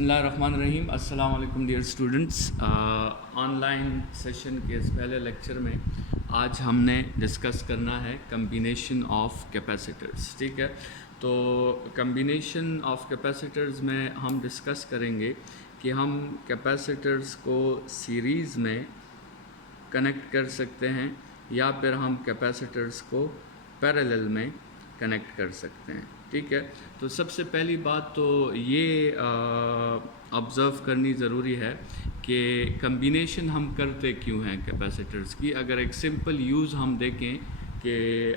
बिस्मिल्लाहिर्रहमानिर्रहीम। अस्सलाम वालेकुम डियर स्टूडेंट्स। ऑनलाइन सेशन के इस पहले लेक्चर में आज हमने डिस्कस करना है कम्बिनेशन ऑफ कैपेसिटर्स। ठीक है, तो कम्बिनेशन ऑफ कैपेसिटर्स में हम डिस्कस करेंगे कि हम कैपेसिटर्स को सीरीज़ में कनेक्ट कर सकते हैं या फिर हम कैपेसिटर्स को पैरेलल में कनेक्ट कर सकते हैं। ठीक है, तो सबसे पहली बात तो ये ऑब्ज़र्व करनी ज़रूरी है कि कम्बिनेशन हम करते क्यों हैं कैपेसिटर्स की। अगर एक सिंपल यूज़ हम देखें कि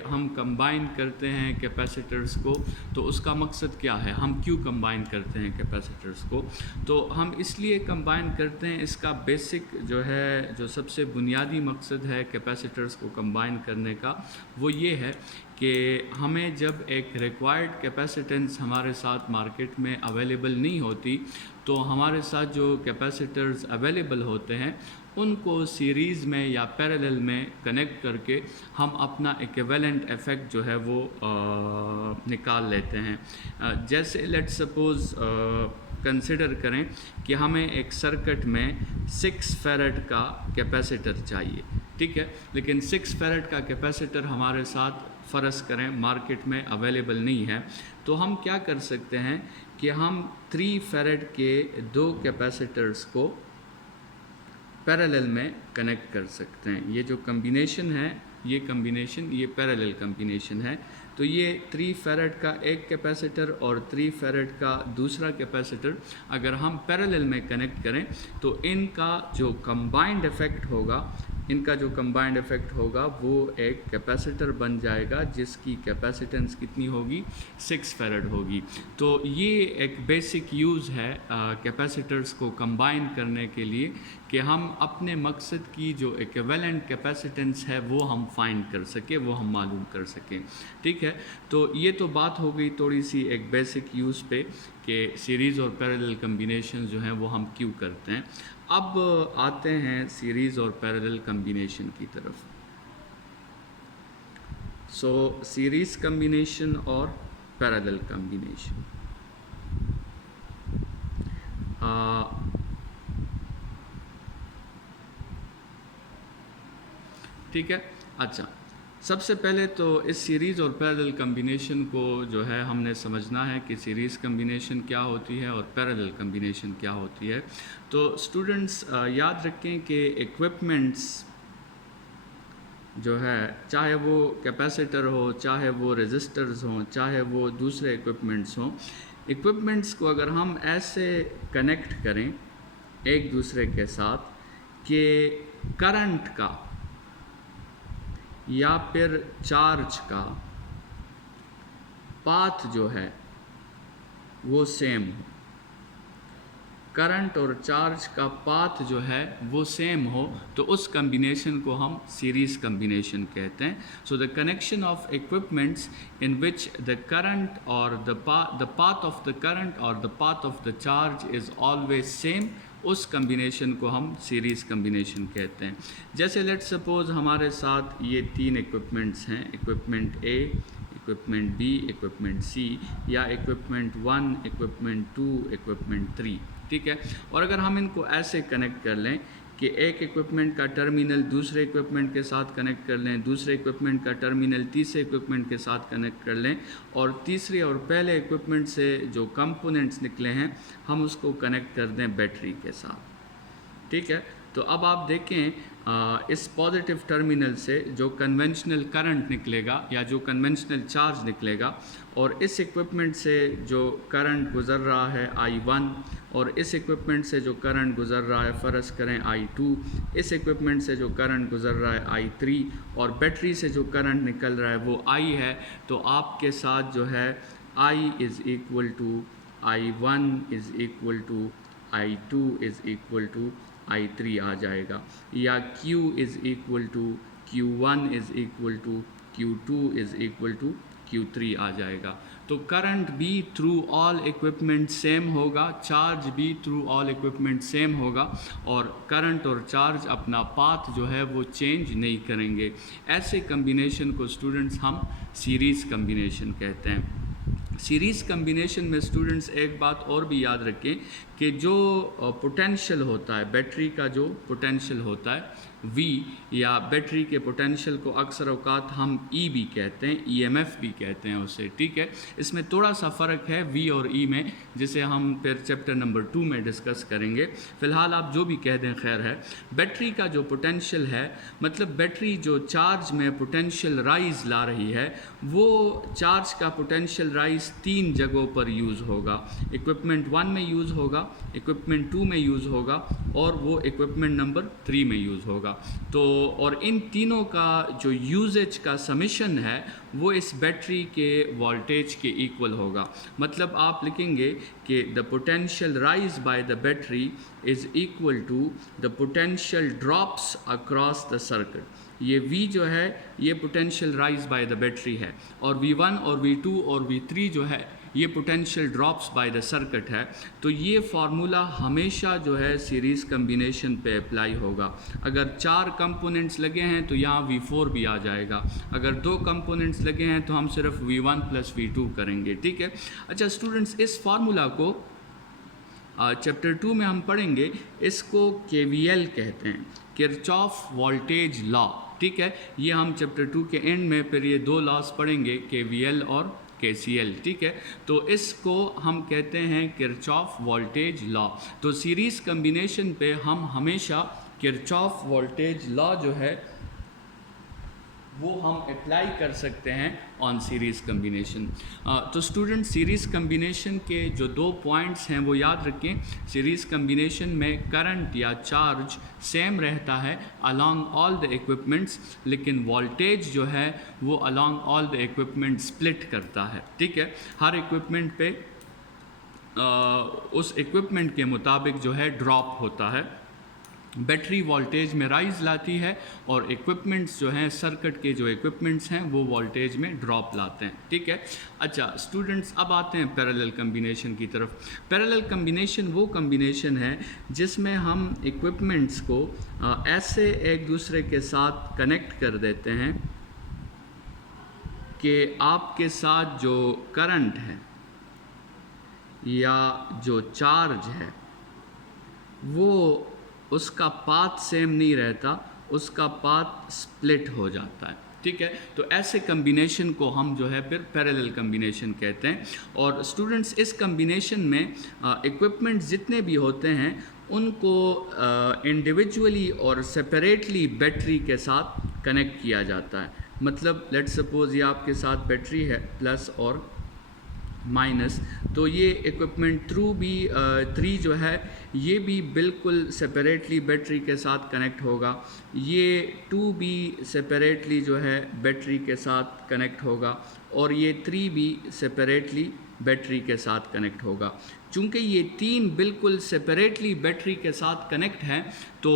हम कंबाइन करते हैं कैपेसिटर्स को, तो उसका मकसद क्या है, हम क्यों कंबाइन करते हैं कैपेसिटर्स को। तो हम इसलिए कंबाइन करते हैं, इसका बेसिक जो है, जो सबसे बुनियादी मकसद है कैपेसिटर्स को कंबाइन करने का, वो ये है कि हमें जब एक रिक्वायर्ड कैपेसिटेंस हमारे साथ मार्केट में अवेलेबल नहीं होती, तो हमारे साथ जो कैपेसिटर्स अवेलेबल होते हैं उनको सीरीज़ में या पैरेलल में कनेक्ट करके हम अपना इक्विवेलेंट इफ़ेक्ट जो है वो निकाल लेते हैं। जैसे लेट्स सपोज़ कंसिडर करें कि हमें एक सर्किट में 6 फैरेड का कैपेसिटर चाहिए। ठीक है, लेकिन 6 फैरेड का कैपेसिटर हमारे साथ फ़र्ज़ करें मार्केट में अवेलेबल नहीं है, तो हम क्या कर सकते हैं कि हम 3 फैरेड के 2 कैपेसिटर्स को पैरेलल में कनेक्ट कर सकते हैं। ये जो कम्बिनेशन है, ये कम्बिनेशन, ये पैरेलल कम्बिनेशन है। तो ये 3 फैरेड का एक कैपेसिटर और 3 फैरेड का दूसरा कैपेसिटर अगर हम पैरेलल में कनेक्ट करें, तो इनका जो कंबाइंड इफ़ेक्ट होगा वो एक कैपेसिटर बन जाएगा जिसकी कैपेसिटेंस कितनी होगी, 6 फैरेड होगी। तो ये एक बेसिक यूज़ है कैपेसिटर्स को कंबाइन करने के लिए कि हम अपने मकसद की जो इक्विवेलेंट कैपेसिटेंस है वो हम फाइंड कर सकें, वो हम मालूम कर सकें। ठीक है, तो ये तो बात हो गई थोड़ी सी एक बेसिक यूज़ पे कि सीरीज़ और पैरेलल कम्बिनेशन जो हैं वो हम क्यों करते हैं। अब आते हैं सीरीज़ और पैरेलल कम्बिनेशन की तरफ। सो सीरीज़ कम्बिनेशन और पैरेलल कम्बिनेशन, ठीक है। अच्छा, सबसे पहले तो इस सीरीज़ और पैरेलल कम्बिनेशन को जो है हमने समझना है कि सीरीज़ कम्बिनेशन क्या होती है और पैरेलल कम्बिनेशन क्या होती है। तो स्टूडेंट्स याद रखें कि इक्विपमेंट्स जो है, चाहे वो कैपेसिटर हो, चाहे वो रेजिस्टर्स हों, चाहे वो दूसरे इक्विपमेंट्स हों, इक्विपमेंट्स को अगर हम ऐसे कनेक्ट करें एक दूसरे के साथ कि करंट का या फिर चार्ज का पाथ जो है वो सेम हो, करंट और चार्ज का पाथ जो है वो सेम हो, तो उस कम्बिनेशन को हम सीरीज़ कम्बिनेशन कहते हैं। So the connection of equipments in which the current और the path of the current और the path of the charge is always same, उस कम्बिनेशन को हम सीरीज़ कम्बिनेशन कहते हैं। जैसे लेट्स सपोज़ हमारे साथ ये 3 इक्विपमेंट्स हैं, इक्विपमेंट ए, इक्विपमेंट बी, इक्विपमेंट सी, या इक्विपमेंट 1, इक्विपमेंट 2, इक्विपमेंट 3। ठीक है, और अगर हम इनको ऐसे कनेक्ट कर लें कि एक इक्विपमेंट का टर्मिनल दूसरे इक्विपमेंट के साथ कनेक्ट कर लें, दूसरे इक्विपमेंट का टर्मिनल तीसरे इक्विपमेंट के साथ कनेक्ट कर लें, और तीसरे और पहले इक्विपमेंट से जो कंपोनेंट्स निकले हैं हम उसको कनेक्ट कर दें बैटरी के साथ। ठीक है, तो अब आप देखें इस पॉजिटिव टर्मिनल से जो कन्वेंशनल करंट निकलेगा या जो कन्वेंशनल चार्ज निकलेगा, और इस इक्विपमेंट से जो करंट गुज़र रहा है I1, और इस इक्विपमेंट से जो करंट गुज़र रहा है फ़र्ज़ करें I2, इस इक्विपमेंट से जो करंट गुज़र रहा है I3, और बैटरी से जो करंट निकल रहा है वो I है, तो आपके साथ जो है I is equal to I1 is equal to I2 is equal to I3 आ जाएगा, या Q is equal to Q1 is equal to Q2 is equal to Q3 आ जाएगा। तो करंट भी थ्रू ऑल इक्विपमेंट सेम होगा, charge भी through all equipment same होगा, और करंट और चार्ज अपना पाथ जो है वो चेंज नहीं करेंगे। ऐसे कम्बिनेशन को स्टूडेंट्स हम सीरीज़ कम्बिनेशन कहते हैं। सीरीज़ कम्बिनेशन में स्टूडेंट्स एक बात और भी याद रखें कि जो पोटेंशियल होता है, बैटरी का जो पोटेंशियल होता है V, या बैटरी के पोटेंशियल को अक्सर अवकात हम E भी कहते हैं, EMF भी कहते हैं उसे, ठीक है। इसमें थोड़ा सा फ़र्क है V और E में, जिसे हम फिर चैप्टर नंबर 2 में डिस्कस करेंगे। फ़िलहाल आप जो भी कह दें खैर है। बैटरी का जो पोटेंशियल है, मतलब बैटरी जो चार्ज में पोटेंशियल राइज ला रही है, वो चार्ज का पोटेंशियल राइज 3 जगहों पर यूज़ होगा। इक्विपमेंट 1 में यूज़ होगा, इक्विपमेंट 2 में यूज़ होगा, और वो इक्विपमेंट नंबर 3 में यूज़ होगा। तो और इन तीनों का जो यूजेज का समिशन है वो इस बैटरी के वोल्टेज के इक्वल होगा। मतलब आप लिखेंगे कि the potential rise by the battery is equal to the potential drops across the circuit. ये V जो है ये potential rise by the battery है, और V1 और V2 और V3 जो है ये potential drops by the circuit है। तो ये फार्मूला हमेशा जो है सीरीज़ कम्बिनेशन पे अप्लाई होगा। अगर 4 कंपोनेंट्स लगे हैं तो यहाँ V4 भी आ जाएगा, अगर 2 कंपोनेंट्स लगे हैं तो हम सिर्फ V1 + V2 करेंगे, ठीक है। अच्छा स्टूडेंट्स, इस फार्मूला को चैप्टर 2 में हम पढ़ेंगे, इसको KVL कहते हैं, किरचॉफ वोल्टेज लॉ, ठीक है। ये हम चैप्टर 2 के एंड में फिर ये 2 लॉज पढ़ेंगे, KVL और KCL, ठीक है। तो इसको हम कहते हैं किरचॉफ वोल्टेज लॉ। तो सीरीज़ कम्बिनेशन पे हम हमेशा किरचॉफ वोल्टेज लॉ जो है वो हम अप्लाई कर सकते हैं ऑन सीरीज़ कम्बिनेशन। तो स्टूडेंट, सीरीज़ कम्बिनेशन के जो 2 पॉइंट्स हैं वो याद रखें। सीरीज़ कम्बिनेशन में करंट या चार्ज सेम रहता है अलॉन्ग ऑल द इक्विपमेंट्स, लेकिन वोल्टेज जो है वो along all the equipment split करता है, ठीक है। हर इक्विपमेंट पे उस इक्विपमेंट के मुताबिक जो है ड्रॉप होता है। बैटरी वोल्टेज में राइज लाती है और इक्विपमेंट्स जो हैं, सर्किट के जो इक्विपमेंट्स हैं वो वोल्टेज में ड्रॉप लाते हैं, ठीक है। अच्छा स्टूडेंट्स, अब आते हैं पैरेलल कम्बिनेशन की तरफ। पैरेलल कम्बिनेशन वो कम्बिनेशन है जिसमें हम इक्विपमेंट्स को ऐसे एक दूसरे के साथ कनेक्ट कर देते हैं कि आपके साथ जो करंट है या जो चार्ज है वो उसका पाथ सेम नहीं रहता, उसका पाथ स्प्लिट हो जाता है, ठीक है। तो ऐसे कम्बिनेशन को हम जो है फिर पैरेलल कम्बिनेशन कहते हैं। और स्टूडेंट्स, इस कम्बिनेशन में इक्विपमेंट्स जितने भी होते हैं उनको इंडिविजुअली और सेपरेटली बैटरी के साथ कनेक्ट किया जाता है। मतलब लेट सपोज ये आपके साथ बैटरी है प्लस और माइनस, तो ये इक्विपमेंट 3 जो है ये भी बिल्कुल सेपरेटली बैटरी के साथ कनेक्ट होगा। ये 2 भी सेपरेटली जो है बैटरी के साथ कनेक्ट होगा, और ये 3 भी सेपरेटली बैटरी के साथ कनेक्ट होगा। चूँकि ये 3 बिल्कुल सेपरेटली बैटरी के साथ कनेक्ट हैं, तो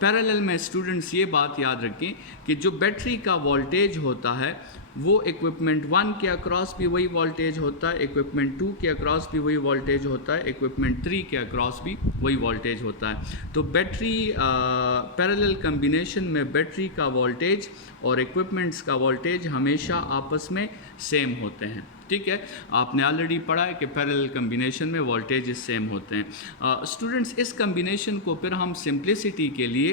पैरेलल में स्टूडेंट्स ये बात याद रखें कि जो बैटरी का वोल्टेज होता है वो इक्विपमेंट 1 के अक्रॉस भी वही वोल्टेज होता है, इक्विपमेंट 2 के अक्रॉस भी वही वोल्टेज होता है, इक्विपमेंट 3 के अक्रॉस भी वही वोल्टेज होता है। तो बैटरी पैरेलल कम्बिनेशन में बैटरी का वोल्टेज और इक्विपमेंट्स का वोल्टेज हमेशा आपस में सेम होते हैं, ठीक है। आपने ऑलरेडी पढ़ा है कि पैरेलल कम्बिनेशन में वोल्टेज सेम होते हैं। स्टूडेंट्स, इस कम्बिनेशन को फिर हम सिंप्लिसिटी के लिए,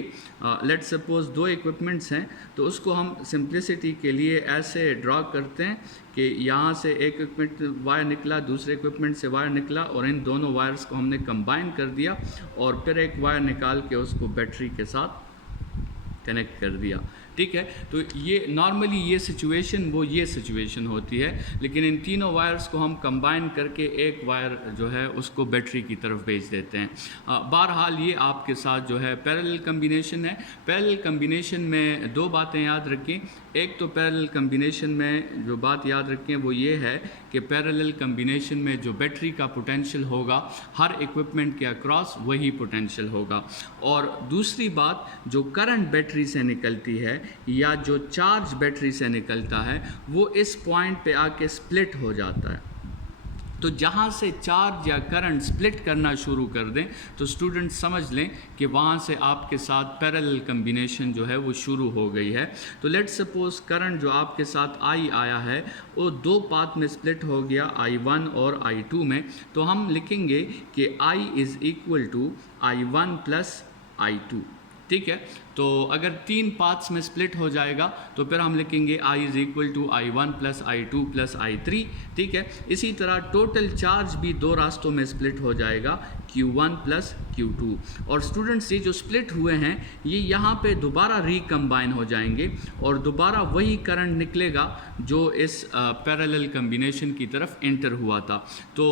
लेट सपोज 2 इक्विपमेंट्स हैं तो उसको हम सिंप्लिसिटी के लिए ऐसे ड्रॉ करते हैं कि यहाँ से एक इक्विपमेंट वायर निकला, दूसरे इक्विपमेंट से वायर निकला, और इन दोनों वायर्स को हमने कंबाइन कर दिया और फिर एक वायर निकाल के उसको बैटरी के साथ कनेक्ट कर दिया, ठीक है। तो ये नॉर्मली ये सिचुएशन होती है, लेकिन इन तीनों वायर्स को हम कंबाइन करके एक वायर जो है उसको बैटरी की तरफ भेज देते हैं। बहरहाल ये आपके साथ जो है पैरेलल कम्बिनेशन है। पैरेलल कम्बिनेशन में 2 बातें याद रखें। एक तो पैरेलल कम्बिनेशन में जो बात याद रखें वो ये है कि पैरेलल कम्बिनेशन में जो बैटरी का पोटेंशियल होगा हर इक्विपमेंट के अक्रॉस वही पोटेंशियल होगा। और दूसरी बात, जो करंट बैटरी से निकलती है या जो चार्ज बैटरी से निकलता है वो इस पॉइंट पे आके स्प्लिट हो जाता है। तो जहाँ से चार्ज या करंट स्प्लिट करना शुरू कर दें तो स्टूडेंट समझ लें कि वहाँ से आपके साथ पैरेलल कम्बिनेशन जो है वो शुरू हो गई है। तो लेट्स सपोज करंट जो आपके साथ आई आया है वो दो पाथ में स्प्लिट हो गया, I1 और I2 में। तो हम लिखेंगे कि I is equal to I1 plus I2, ठीक है। तो अगर तीन पाथ्स में स्प्लिट हो जाएगा तो फिर हम लिखेंगे I is equal to I1 plus I2 plus I3, ठीक है। इसी तरह टोटल चार्ज भी दो रास्तों में स्प्लिट हो जाएगा, Q1 प्लस Q2। और स्टूडेंट्स ये जो स्प्लिट हुए हैं ये यहाँ पे दोबारा रिकम्बाइन हो जाएंगे और दोबारा वही करंट निकलेगा जो इस पैरेलल कम्बिनेशन की तरफ एंटर हुआ था। तो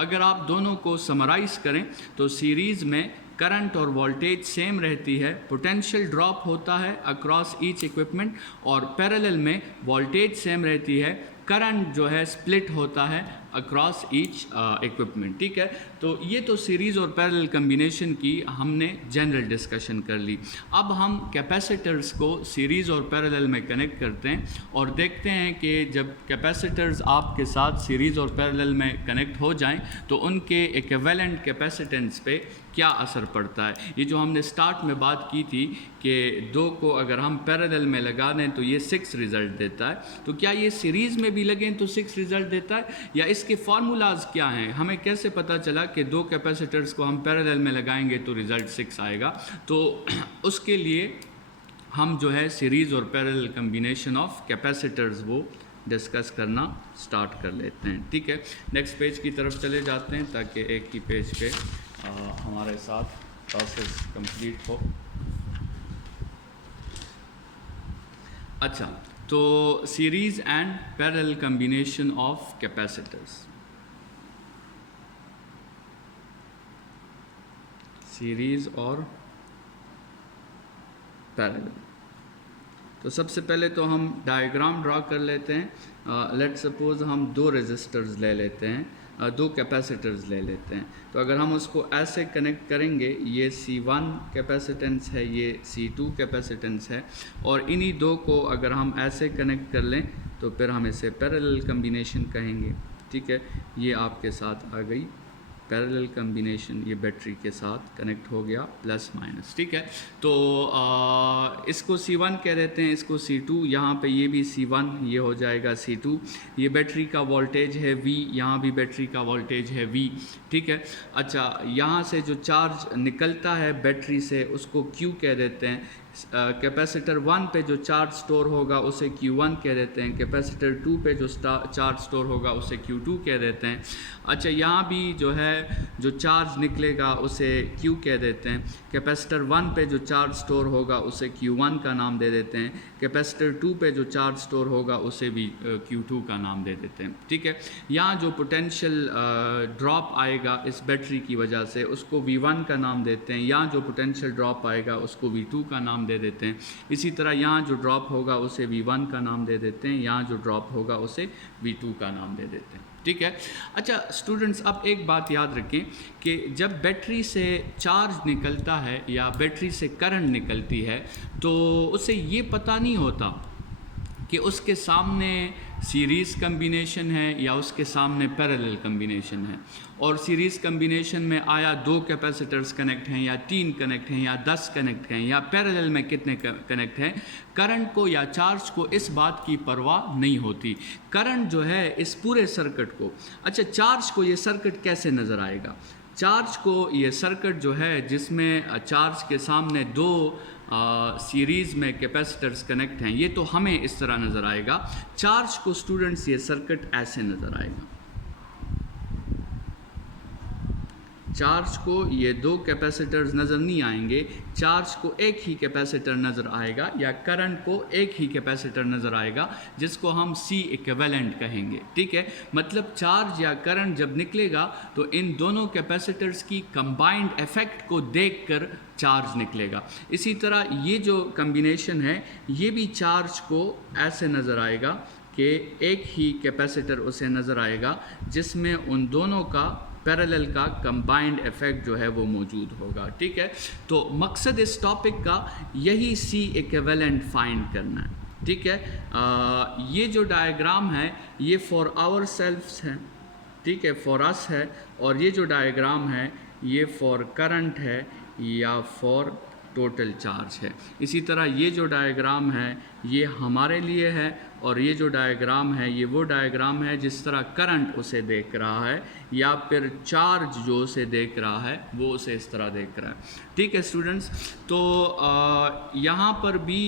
अगर आप दोनों को समराइज़ करें तो सीरीज़ में करंट और वोल्टेज सेम रहती है, पोटेंशियल ड्रॉप होता है अक्रॉस ईच इक्विपमेंट, और पैरेलल में वोल्टेज सेम रहती है, करंट जो है स्प्लिट होता है अक्रॉस ईच इक्विपमेंट, ठीक है। तो ये तो सीरीज़ और पैरेलल कम्बिनेशन की हमने जनरल डिस्कशन कर ली। अब हम कैपेसिटर्स को सीरीज़ और पैरेलल में कनेक्ट करते हैं और देखते हैं कि जब कैपेसिटर्स आपके साथ सीरीज़ और पैरेलल में कनेक्ट हो जाएं तो उनके इक्विवेलेंट कैपेसिटेंस पे क्या असर पड़ता है। ये जो हमने स्टार्ट में बात की थी कि दो को अगर हम पैरेलल में लगा दें तो ये 6 रिज़ल्ट देता है, तो क्या ये सीरीज़ में भी लगें तो 6 रिज़ल्ट देता है, या इसके फार्मूलाज क्या हैं, हमें कैसे पता चला कि दो कैपेसिटर्स को हम पैरेलल में लगाएंगे तो रिज़ल्ट 6 आएगा। तो उसके लिए हम जो है सीरीज़ और पैरेलल कम्बिनेशन ऑफ कैपेसिटर्स वो डिस्कस करना स्टार्ट कर लेते हैं, ठीक है। नेक्स्ट पेज की तरफ चले जाते हैं ताकि एक ही पेज पे हमारे साथ प्रोसेस कंप्लीट हो। अच्छा, तो series and parallel combination of capacitors, series और पैरेलल। तो सबसे पहले तो हम डायग्राम ड्रा कर लेते हैं। लेट्स सपोज हम दो रेजिस्टर्स ले लेते हैं, दो कैपेसिटर्स ले लेते हैं। तो अगर हम उसको ऐसे कनेक्ट करेंगे, ये C1 कैपेसिटेंस है, ये C2 कैपेसिटेंस है, और इन्हीं दो को अगर हम ऐसे कनेक्ट कर लें तो फिर हम इसे पैरेलल कम्बिनेशन कहेंगे, ठीक है। ये आपके साथ आ गई पैरेलल कम्बिनेशन, ये बैटरी के साथ कनेक्ट हो गया प्लस माइनस, ठीक है। तो इसको C1 कह देते हैं, इसको C2, यहाँ पे ये भी C1, ये हो जाएगा C2। ये बैटरी का वोल्टेज है V, यहाँ भी बैटरी का वोल्टेज है V, ठीक है। अच्छा, यहाँ से जो चार्ज निकलता है बैटरी से उसको Q कह देते हैं। कैपेसिटर 1 पे जो चार्ज स्टोर होगा उसे Q1 कह देते हैं, कैपेसिटर 2 पे जो चार्ज स्टोर होगा उसे Q2 कह देते हैं। अच्छा, यहाँ भी जो है जो चार्ज निकलेगा उसे Q कह देते हैं, कैपेसिटर 1 पे जो चार्ज स्टोर होगा उसे Q1 का नाम दे देते हैं, कैपेसिटर 2 पे जो चार्ज स्टोर होगा उसे भी Q2 का नाम दे देते हैं, ठीक है। यहाँ जो पोटेंशियल ड्रॉप आएगा इस बैटरी की वजह से उसको V1 का नाम देते हैं, यहाँ जो पोटेंशियल ड्रॉप आएगा उसको V2 का नाम दे देते हैं। इसी तरह यहाँ जो ड्रॉप होगा उसे V1 का नाम दे देते हैं, यहाँ जो ड्रॉप होगा उसे V2 का नाम दे देते हैं, ठीक है। अच्छा स्टूडेंट्स, अब एक बात याद रखें कि जब बैटरी से चार्ज निकलता है या बैटरी से करंट निकलती है तो उसे ये पता नहीं होता कि उसके सामने सीरीज़ कम्बिनेशन है या उसके सामने पैरेलल कम्बिनेशन है। और सीरीज़ कम्बिनेशन में आया 2 कैपेसिटर्स कनेक्ट हैं या 3 कनेक्ट हैं या 10 कनेक्ट हैं या पैरेलल में कितने कनेक्ट हैं, करंट को या चार्ज को इस बात की परवाह नहीं होती। करंट जो है इस पूरे सर्किट को, अच्छा चार्ज को ये सर्किट कैसे नज़र आएगा, चार्ज को ये सर्किट जो है जिसमें चार्ज के सामने 2 सीरीज़ में कैपेसिटर्स कनेक्ट हैं, ये तो हमें इस तरह नज़र आएगा। चार्ज को स्टूडेंट्स ये सर्किट ऐसे नज़र आएगा, चार्ज को ये 2 कैपेसिटर्स नज़र नहीं आएंगे, चार्ज को एक ही कैपेसिटर नज़र आएगा या करंट को एक ही कैपेसिटर नज़र आएगा जिसको हम C इक्विवेलेंट कहेंगे, ठीक है। मतलब चार्ज या करंट जब निकलेगा तो इन दोनों कैपेसिटर्स की कंबाइंड इफेक्ट को देखकर चार्ज निकलेगा। इसी तरह ये जो कम्बिनेशन है ये भी चार्ज को ऐसे नज़र आएगा कि एक ही कैपेसिटर उसे नज़र आएगा जिसमें उन दोनों का पैरेलल का कंबाइंड इफेक्ट जो है वो मौजूद होगा, ठीक है। तो मकसद इस टॉपिक का यही C इक्विवेलेंट फाइंड करना है, ठीक है। ये जो डायग्राम है ये फॉर आवर सेल्फ्स है, ठीक है, फॉर अस है, और ये जो डायग्राम है ये फॉर करंट है या फॉर टोटल चार्ज है। इसी तरह ये जो डायग्राम है ये हमारे लिए है, और ये जो डायग्राम है ये वो डायग्राम है जिस तरह करंट उसे देख रहा है, या फिर चार्ज जो उसे देख रहा है वो उसे इस तरह देख रहा है। ठीक है स्टूडेंट्स, तो यहाँ पर भी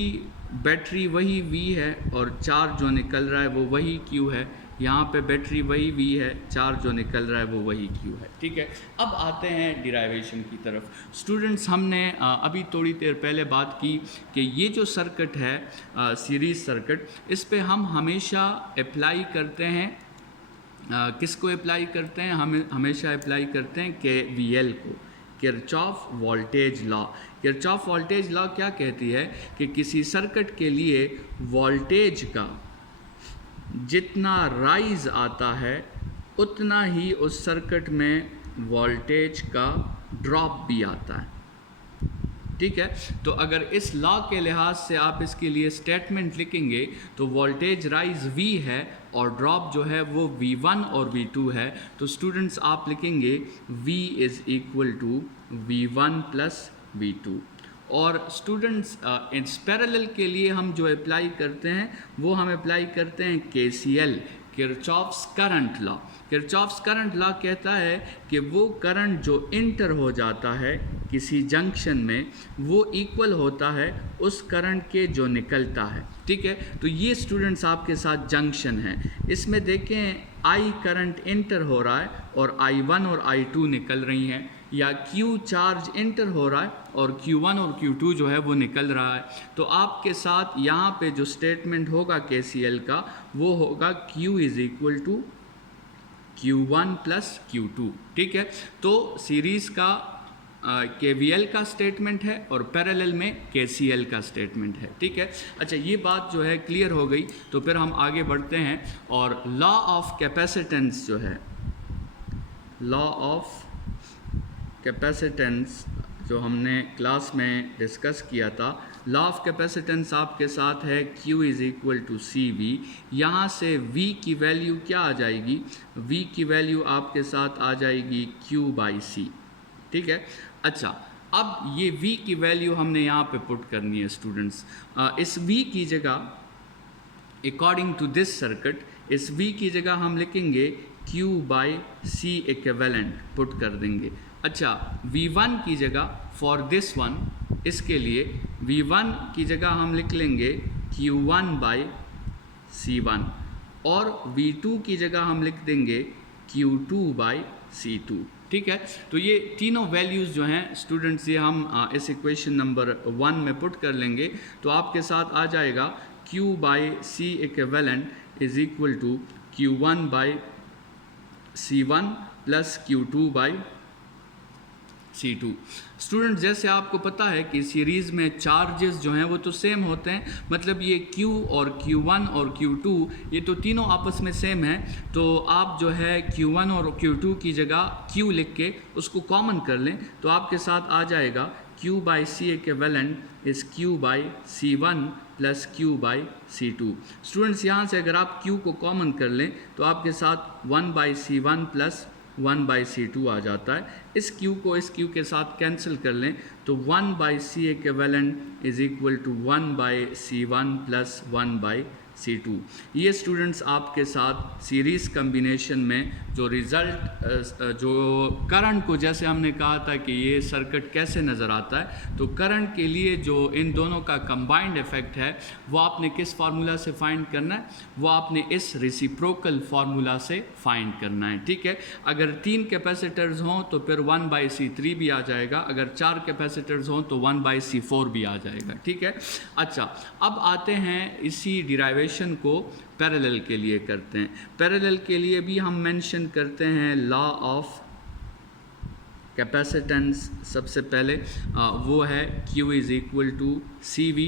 बैटरी वही V है और चार्ज जो निकल रहा है वो वही Q है। यहाँ पे बैटरी वही V है, चार्ज जो निकल रहा है वो वही Q है। ठीक है, अब आते हैं डिराइवेशन की तरफ। स्टूडेंट्स, हमने अभी थोड़ी देर पहले बात की कि ये जो सर्किट है सीरीज़ सर्किट, इस पे हम हमेशा अप्लाई करते हैं किसको अप्लाई करते हैं? हम हमेशा अप्लाई करते हैं KVL को, Kirchhoff voltage law. Kirchhoff voltage law क्या कहती है कि किसी सर्किट के लिए वोल्टेज का जितना राइज आता है उतना ही उस सर्किट में वोल्टेज का ड्रॉप भी आता है। ठीक है, तो अगर इस लॉ के लिहाज से आप इसके लिए स्टेटमेंट लिखेंगे तो वोल्टेज राइज V है और ड्रॉप जो है वो V1 और V2 है। तो स्टूडेंट्स आप लिखेंगे V is equal to V1 plus V2। और स्टूडेंट्स इस पैरेलल के लिए हम जो अप्लाई करते हैं वो हम अप्लाई करते हैं KCL, Kirchhoff's current law. Kirchhoff's current law कहता है कि वो करंट जो इंटर हो जाता है किसी जंक्शन में वो इक्वल होता है उस करंट के जो निकलता है। ठीक है, तो ये स्टूडेंट्स आपके साथ जंक्शन है। इसमें देखें I करंट इंटर हो रहा है और I1 और I2 निकल रही हैं, या Q चार्ज इंटर हो रहा है और Q1 और Q2 जो है वो निकल रहा है। तो आपके साथ यहाँ पे जो स्टेटमेंट होगा KCL का वो होगा Q is equal to Q1 plus Q2। ठीक है, तो सीरीज़ का KVL का स्टेटमेंट है और पैरेलल में KCL का स्टेटमेंट है। ठीक है, अच्छा ये बात जो है क्लियर हो गई, तो फिर हम आगे बढ़ते हैं और लॉ ऑफ कैपेसिटेंस जो है, लॉ ऑफ कैपेसिटेंस जो हमने क्लास में डिस्कस किया था, लॉ ऑफ कैपेसिटेंस आपके साथ है Q is equal to CV। यहाँ से V की वैल्यू क्या आ जाएगी? V की वैल्यू आपके साथ आ जाएगी Q बाई C। ठीक है, अच्छा अब ये V की वैल्यू हमने यहाँ पे पुट करनी है स्टूडेंट्स। इस V की जगह अकॉर्डिंग टू दिस सर्किट, इस V की जगह हम लिखेंगे Q by C equivalent put कर देंगे। अच्छा, V1 की जगह फॉर दिस वन, इसके लिए V1 की जगह हम लिख लेंगे Q1 बाई C1, और V2 की जगह हम लिख देंगे Q2 बाई C2। ठीक है, तो ये तीनों वैल्यूज़ जो हैं स्टूडेंट्स ये हम इस इक्वेशन नंबर 1 में पुट कर लेंगे, तो आपके साथ आ जाएगा Q by C equivalent is equal to Q1 by C1 plus Q2 by C2। Student, जैसे आपको पता है कि सीरीज़ में चार्जेस जो हैं वो तो सेम होते हैं, मतलब ये Q और Q1 और Q2 ये तो तीनों आपस में सेम हैं। तो आप जो है Q1 और Q2 की जगह Q लिख के उसको कॉमन कर लें, तो आपके साथ आ जाएगा Q by C equivalent is Q by C1 plus Q by C2। Students, यहाँ से अगर आप Q को कॉमन कर लें तो आपके साथ 1 by C1 plus 1 by C2 आ जाता है। इस Q को इस Q के साथ कैंसिल कर लें तो 1 by C equivalent is equal to 1 by C1 plus 1 by C2। ये स्टूडेंट्स आपके साथ सीरीज़ कम्बिनेशन में जो रिज़ल्ट जो करंट को, जैसे हमने कहा था कि ये सर्किट कैसे नज़र आता है, तो करंट के लिए जो इन दोनों का कंबाइंड इफेक्ट है वो आपने किस फार्मूला से फाइंड करना है? वो आपने इस रेसिप्रोकल फार्मूला से फाइंड करना है। ठीक है, अगर 3 कैपेसिटर्स हों तो फिर 1 बाई C3 भी आ जाएगा, अगर 4 कैपेसिटर्स हों तो 1 बाई C4 भी आ जाएगा। ठीक है, अच्छा अब आते हैं इसी डिराइवेशन को पैरेलल के लिए करते हैं। पैरेलल के लिए भी हम मेंशन करते हैं लॉ ऑफ कैपेसिटेंस। सबसे पहले वो है Q is equal to CV।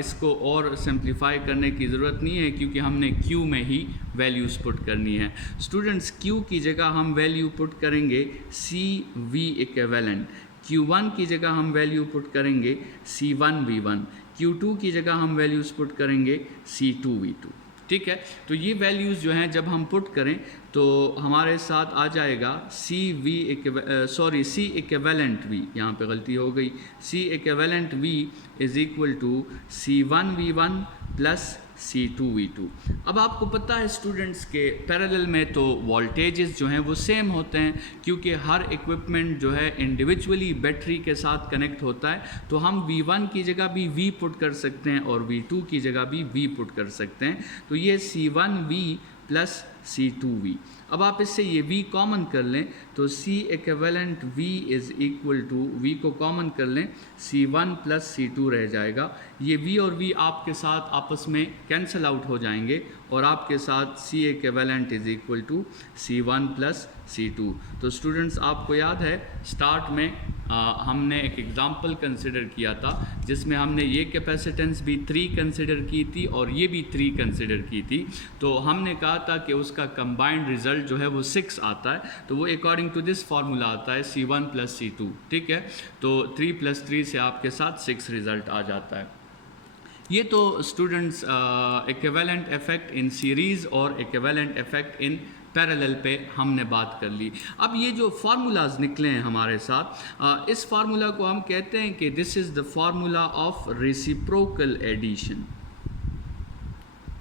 इसको और सिंप्लीफाई करने की ज़रूरत नहीं है क्योंकि हमने Q में ही वैल्यूज़ पुट करनी है। स्टूडेंट्स, Q की जगह हम वैल्यू पुट करेंगे CV इक्विवेलेंट, Q1 की जगह हम वैल्यू पुट करेंगे C1 V1, Q2 की जगह हम वैल्यूज़ पुट करेंगे C2 V2। ठीक है। तो ये वैल्यूज़ जो हैं जब हम पुट करें तो हमारे साथ आ जाएगा सी इक्विवेलेंट वी, यहाँ पे गलती हो गई, C equivalent V is equal to C1V1 plus C2V2। अब आपको पता है स्टूडेंट्स के पैरेलल में तो वोल्टेजेस जो हैं वो सेम होते हैं, क्योंकि हर इक्विपमेंट जो है इंडिविजुअली बैटरी के साथ कनेक्ट होता है। तो हम V1 की जगह भी V पुट कर सकते हैं और V2 की जगह भी V पुट कर सकते हैं। तो ये C1V प्लस C2V। अब आप इससे ये V कॉमन कर लें तो C equivalent V is equal to, V को कॉमन कर लें, C1 प्लस C2 रह जाएगा। ये V और V आपके साथ आपस में कैंसिल आउट हो जाएंगे और आपके साथ C equivalent is equal to C1 plus C2। तो स्टूडेंट्स आपको याद है स्टार्ट में हमने एक एग्ज़ाम्पल कंसिडर किया था जिसमें हमने ये कैपेसिटेंस भी 3 कंसिडर की थी और ये भी 3 कंसिडर की थी। तो हमने कहा था कि उसका कंबाइंड रिज़ल्ट जो है वो 6 आता है। तो वो अकॉर्डिंग टू दिस फार्मूला आता है C1 प्लस C2, ठीक है। तो 3 + 3 से आपके साथ 6 रिज़ल्ट आ जाता है। ये तो students equivalent effect in series और इक्विवेलेंट इफेक्ट इन पैरेलल पे हमने बात कर ली। अब ये जो फार्मूलाज निकले हैं हमारे साथ, इस फार्मूला को हम कहते हैं कि this is the formula of reciprocal addition.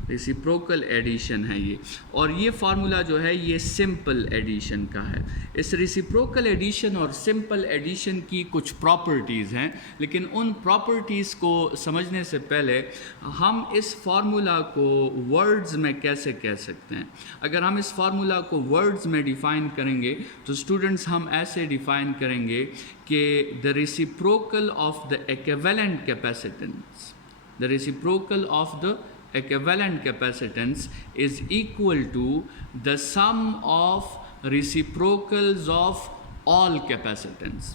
Reciprocal addition है ये, और ये फार्मूला जो है ये सिंपल एडिशन का है। इस रेसिप्रोकल एडिशन और सिंपल एडिशन की कुछ प्रॉपर्टीज़ हैं, लेकिन उन प्रॉपर्टीज़ को समझने से पहले हम इस फार्मूला को वर्ड्स में कैसे कह सकते हैं। अगर हम इस फार्मूला को वर्ड्स में डिफ़ाइन करेंगे तो स्टूडेंट्स हम ऐसे डिफ़ाइन करेंगे कि the reciprocal of the equivalent capacitance, the reciprocal of the equivalent capacitance is equal to the sum of reciprocals of all capacitance.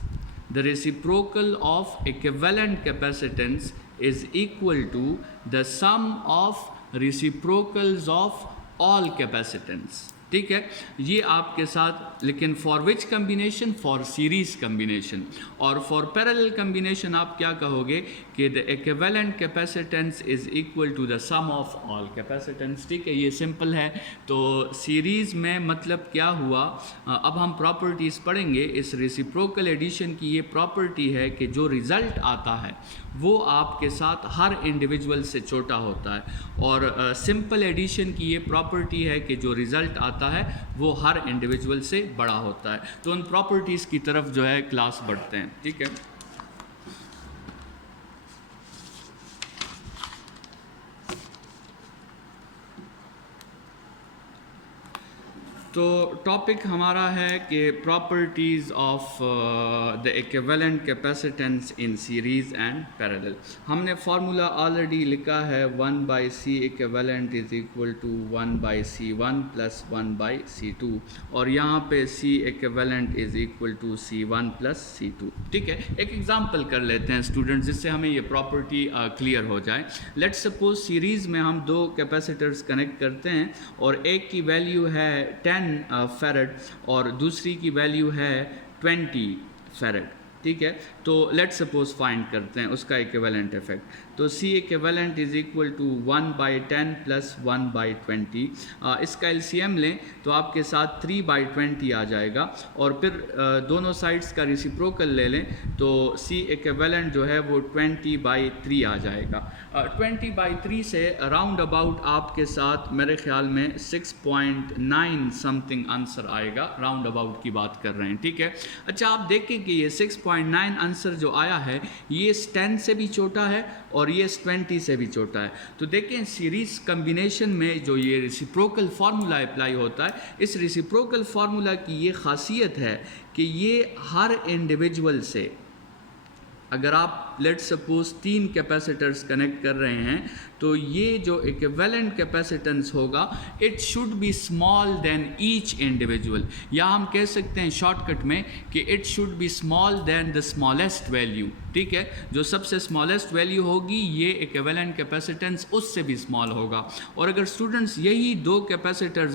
The reciprocal of equivalent capacitance is equal to the sum of reciprocals of all capacitance. ठीक है, ये आपके साथ, लेकिन for which combination, for series combination. और for parallel combination आप क्या कहोगे कि the equivalent capacitance is equal to the sum of all capacitance. ठीक है, ये सिंपल है। तो सीरीज़ में मतलब क्या हुआ, अब हम प्रॉपर्टीज़ पढ़ेंगे। इस रेसिप्रोकल एडिशन की ये प्रॉपर्टी है कि जो रिज़ल्ट आता है वो आपके साथ हर इंडिविजुअल से छोटा होता है, और सिंपल एडिशन की ये प्रॉपर्टी है कि जो रिज़ल्ट आता है वो हर इंडिविजुअल से बड़ा होता है। तो उन प्रॉपर्टीज़ की तरफ जो है क्लास बढ़ते हैं। ठीक है, तो टॉपिक हमारा है कि properties of the equivalent capacitance in series and parallel. हमने फार्मूला ऑलरेडी लिखा है 1/C equivalent is equal to 1/C1 plus 1/C2, और यहाँ पे C equivalent is equal to C1 plus C2। ठीक है, एक एग्जांपल कर लेते हैं स्टूडेंट्स जिससे हमें ये प्रॉपर्टी क्लियर हो जाए। लेट्स सपोज सीरीज़ में हम 2 कैपेसिटर्स कनेक्ट करते हैं और एक की वैल्यू है 10 फेरेड और दूसरी की वैल्यू है 20 फेरेड। ठीक है, तो लेट्स सपोज फाइंड करते हैं उसका इक्विवेलेंट इफेक्ट। तो C equivalent is equal to 1/10 plus 1/20। इसका LCM लें तो आपके साथ 3/20 आ जाएगा, और फिर दोनों साइड्स का रेसिप्रोकल ले लें तो C इक्विवेलेंट जो है वो 20/3 आ जाएगा। 20/3 से राउंड अबाउट आपके साथ मेरे ख्याल में 6.9 समथिंग आंसर आएगा, राउंड अबाउट की बात कर रहे हैं। ठीक है, अच्छा आप देखें कि ये 6.9 आंसर जो आया है ये 10 से भी छोटा है और ये 20 से भी छोटा है। तो देखें सीरीज़ कम्बिनेशन में जो ये रेसिप्रोकल फार्मूला अप्लाई होता है, इस रेसिप्रोकल फार्मूला की ये खासियत है कि ये हर इंडिविजुअल से, अगर आप लेट्स सपोज 3 कैपेसिटर्स कनेक्ट कर रहे हैं तो ये जो इक्विवेलेंट कैपेसिटेंस होगा it should be small than each individual, या हम कह सकते हैं शॉर्टकट में कि it should be small than the smallest value. ठीक है, जो सबसे स्मॉलेस्ट वैल्यू होगी ये इक्विवेलेंट कैपेसिटेंस उससे भी स्मॉल होगा। और अगर स्टूडेंट्स यही 2 कैपेसिटर्स